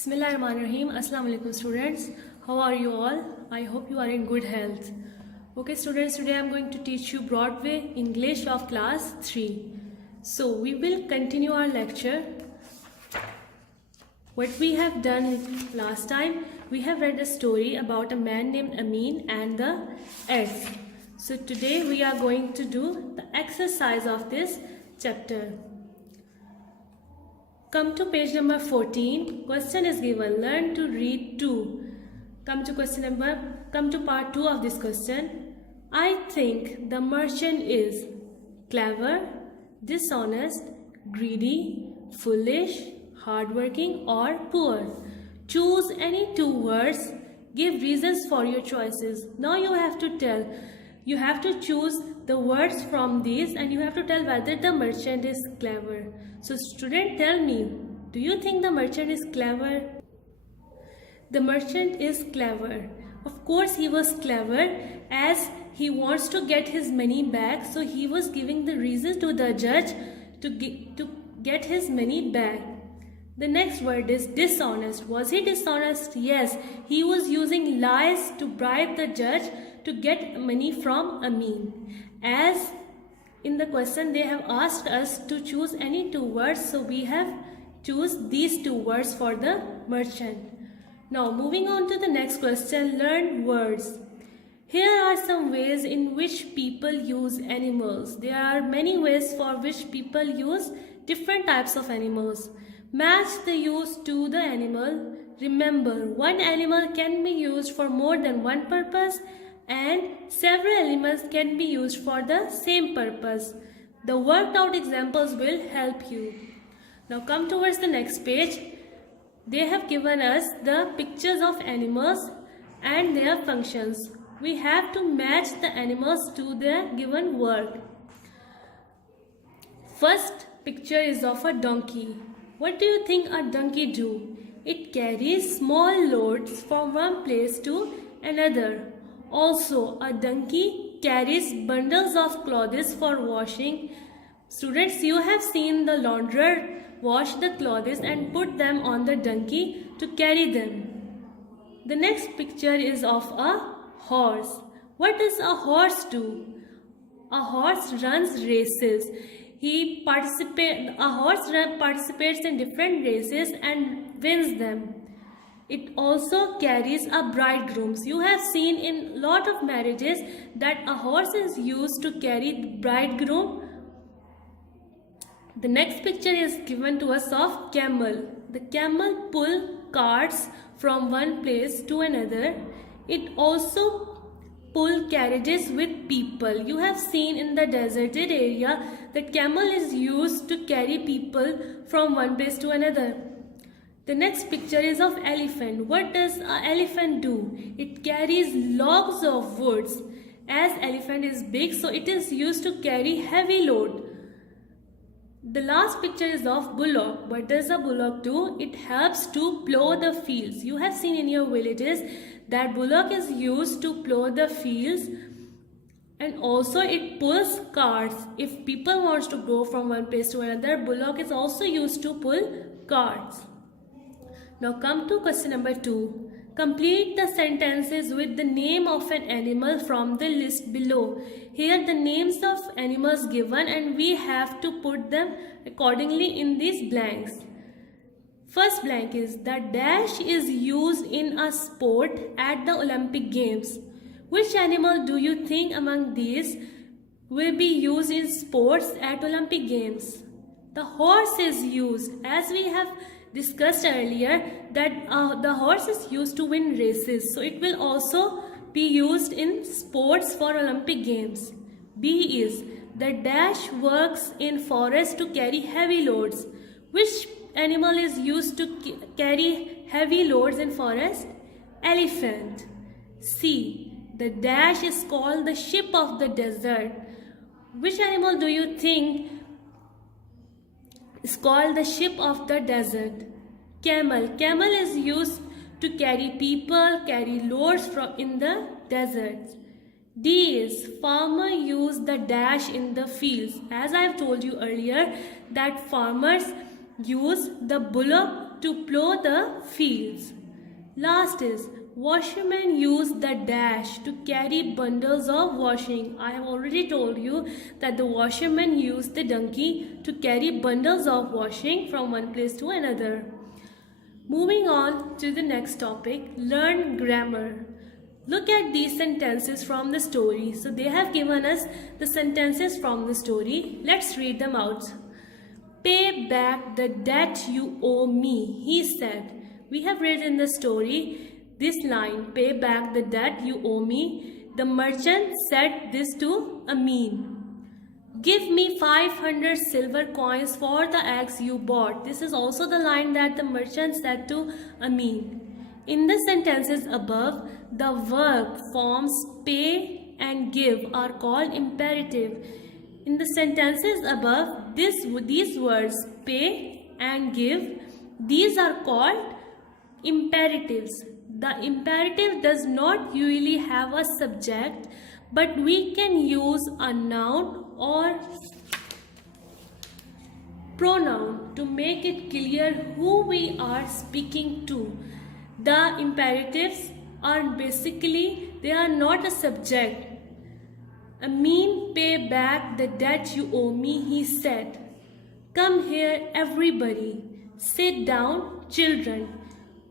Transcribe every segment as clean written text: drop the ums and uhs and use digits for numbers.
Bismillahirrahmanirrahim. Assalamu alaikum students. How are you all? I hope you are in good health. Okay students, today I am going to teach you Broadway English of class 3. So we will continue our lecture. What we have done last time, we have read a story about a man named Amin and the ants. So today we are going to do the exercise of this chapter. Come to page number 14. Question is given. Learn to read 2. Come to part 2 of this question. I think the merchant is clever, dishonest, greedy, foolish, hardworking, or poor. Choose any 2 words. Give reasons for your choices. Now you have to tell. You have to choose the words from these and you have to tell whether the merchant is clever. So student, tell me, do you think the merchant is clever? The merchant is clever. Of course he was clever as he wants to get his money back. So he was giving the reasons to the judge to get his money back. The next word is dishonest. Was he dishonest? Yes, he was using lies to bribe the judge to get money from Amin. As in the question they have asked us to choose any 2 words, so we have choose these 2 words for the merchant. Now moving on to the next question, learn words. Here are some ways in which people use animals. There are many ways for which people use different types of animals. Match the use to the animal. Remember, one animal can be used for more than one purpose and several animals can be used for the same purpose. The worked out examples will help you. Now come towards the next page. They have given us the pictures of animals and their functions. We have to match the animals to the given word. First picture is of a donkey. What do you think a donkey do? It carries small loads from one place to another. Also, a donkey carries bundles of clothes for washing. Students, you have seen the launderer wash the clothes and put them on the donkey to carry them. The next picture is of a horse. What does a horse do? A horse runs races. A horse participates in different races and wins them. It also carries a bridegroom. You have seen in a lot of marriages that a horse is used to carry the bridegroom. The next picture is given to us of camel. The camel pull carts from one place to another. It also pull carriages with people. You have seen in the deserted area that camel is used to carry people from one place to another. The next picture is of elephant. What does an elephant do? It carries logs of woods. As elephant is big, so it is used to carry heavy load. The last picture is of bullock. What does a bullock do? It helps to plow the fields. You have seen in your villages that bullock is used to plow the fields, and also it pulls carts. If people wants to go from one place to another, bullock is also used to pull carts. Now come to question number 2. Complete the sentences with the name of an animal from the list below. Here the names of animals given and we have to put them accordingly in these blanks. First blank is the dash is used in a sport at the Olympic Games. Which animal do you think among these will be used in sports at Olympic Games? The horse is used, as we have discussed earlier, that the horse is used to win races, so it will also be used in sports for Olympic Games. B is the dash works in forest to carry heavy loads. Which animal is used to carry heavy loads in forest? Elephant. C, the dash is called the ship of the desert. Which animal do you think is called the ship of the desert? Camel. Camel is used to carry people, carry loads in the deserts. D is farmer use the dash in the fields. As I have told you earlier that farmers use the bullock to plough the fields. Last is washermen use the dash to carry bundles of washing. I have already told you that the washermen use the donkey to carry bundles of washing from one place to another. Moving on to the next topic, learn grammar. Look at these sentences from the story. So they have given us the sentences from the story. Let's read them out. Pay back the debt you owe me, he said. We have read in the story this line, pay back the debt you owe me. The merchant said this to Amin. Give me 500 silver coins for the eggs you bought. This is also the line that the merchant said to Amin. In the sentences above, the verb forms pay and give are called imperative. In the sentences above, these words pay and give, these are called imperatives. The imperative does not usually have a subject, but we can use a noun or pronoun to make it clear who we are speaking to. The imperatives are basically, they are not a subject. Amin, pay back the debt you owe me, he said. Come here, everybody. Sit down, children.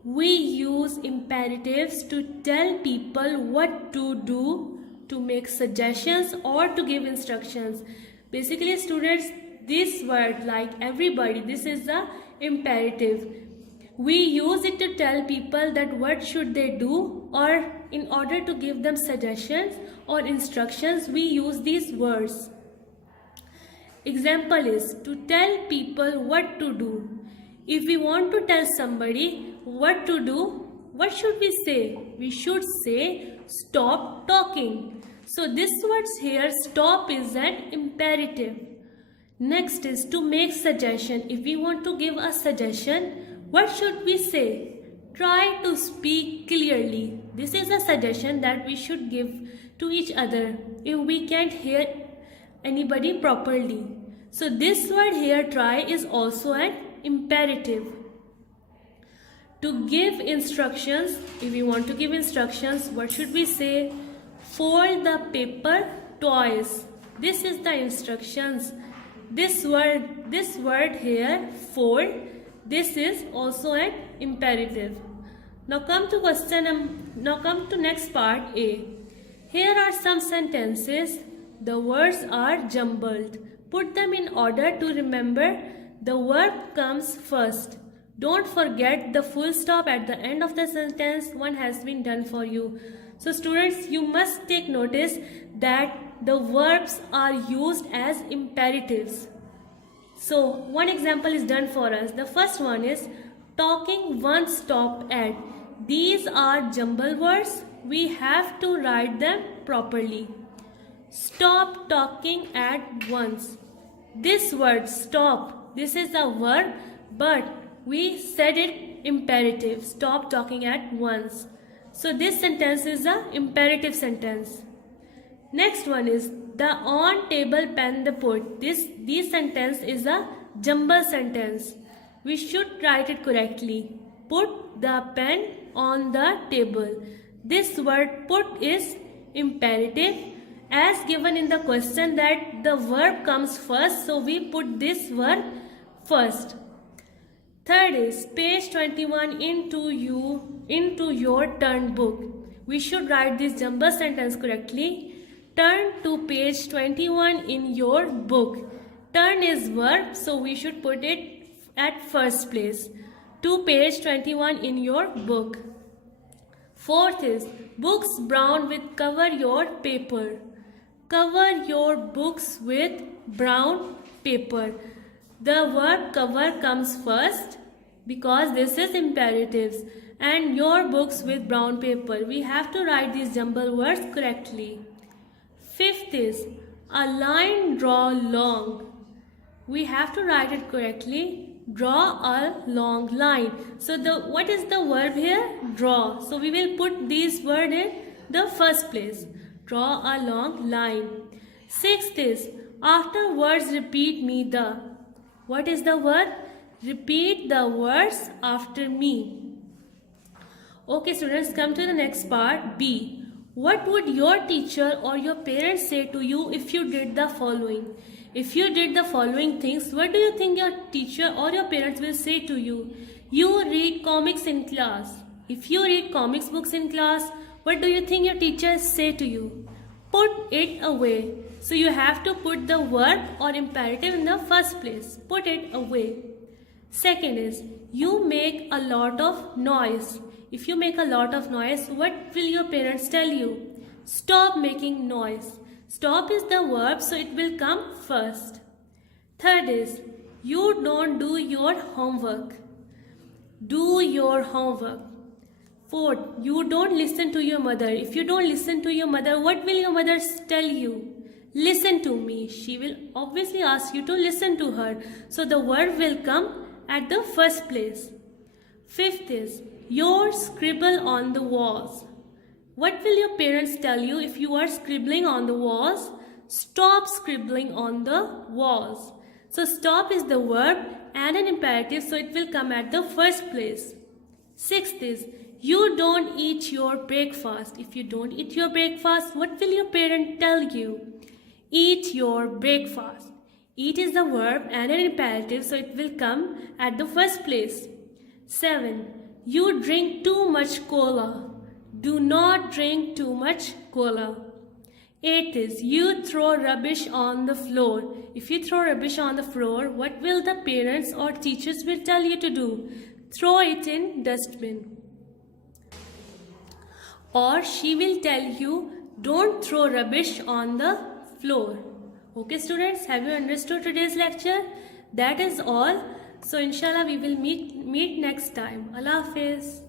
We use imperatives to tell people what to do, to make suggestions or to give instructions. Basically, students, this word like everybody, this is the imperative. We use it to tell people that what should they do, or in order to give them suggestions or instructions, we use these words. Example is to tell people what to do. If we want to tell somebody what to do, what should we say? We should say stop talking. So this words here, stop, is an imperative. Next is to make suggestion. If we want to give a suggestion, what should we say? Try to speak clearly. This is a suggestion that we should give to each other if we can't hear anybody properly. So this word here, try, is also an imperative. To give instructions, if we want to give instructions, what should we say? Fold the paper twice. This is the instructions. This word here, fold, this is also an imperative. Now come to next part, A. Here are some sentences. The words are jumbled. Put them in order to remember. The verb comes first. Don't forget the full stop at the end of the sentence. One has been done for you. So students, you must take notice that the verbs are used as imperatives. So one example is done for us. The first one is talking one stop at. These are jumble words. We have to write them properly. Stop talking at once. This word stop, this is a verb, but we said it imperative. Stop talking at once. So this sentence is an imperative sentence. Next one is the on table pen the put. This sentence is a jumble sentence. We should write it correctly. Put the pen on the table. This word put is imperative, as given in the question that the verb comes first, so we put this verb first. Third is page 21 into your turn book. We should write this jumble sentence correctly. Turn to page 21 in your book. Turn is verb, so we should put it at first place. To page 21 in your book. Fourth is books brown with cover your paper. Cover your books with brown paper. The verb cover comes first because this is imperatives, and your books with brown paper. We have to write these jumble words correctly. Fifth is a line draw long. We have to write it correctly. Draw a long line. So what is the verb here? Draw. So we will put this word in the first place. Draw a long line. Sixth is after words repeat me the. What is the word? Repeat the words after me. Okay, students, come to the next part, B. What would your teacher or your parents say to you if you did the following? If you did the following things, what do you think your teacher or your parents will say to you? You read comics in class. If you read comics books in class, what do you think your teachers say to you? Put it away. So you have to put the verb or imperative in the first place. Put it away. Second is, you make a lot of noise. If you make a lot of noise, what will your parents tell you? Stop making noise. Stop is the verb, so it will come first. Third is, you don't do your homework. Do your homework. Fourth, you don't listen to your mother. If you don't listen to your mother, what will your mother tell you? Listen to me. She will obviously ask you to listen to her. So the verb will come at the first place. Fifth is, your scribble on the walls. What will your parents tell you if you are scribbling on the walls? Stop scribbling on the walls. So stop is the verb and an imperative, so it will come at the first place. Sixth is, you don't eat your breakfast. If you don't eat your breakfast, what will your parent tell you? Eat your breakfast. Eat is the verb and an imperative, so it will come at the first place. 7. You drink too much cola. Do not drink too much cola. 8 is, you throw rubbish on the floor. If you throw rubbish on the floor, what will the parents or teachers will tell you to do? Throw it in dustbin. Or she will tell you, don't throw rubbish on the floor. Okay students, have you understood today's lecture? That is all. So inshallah we will meet next time. Allah Hafiz.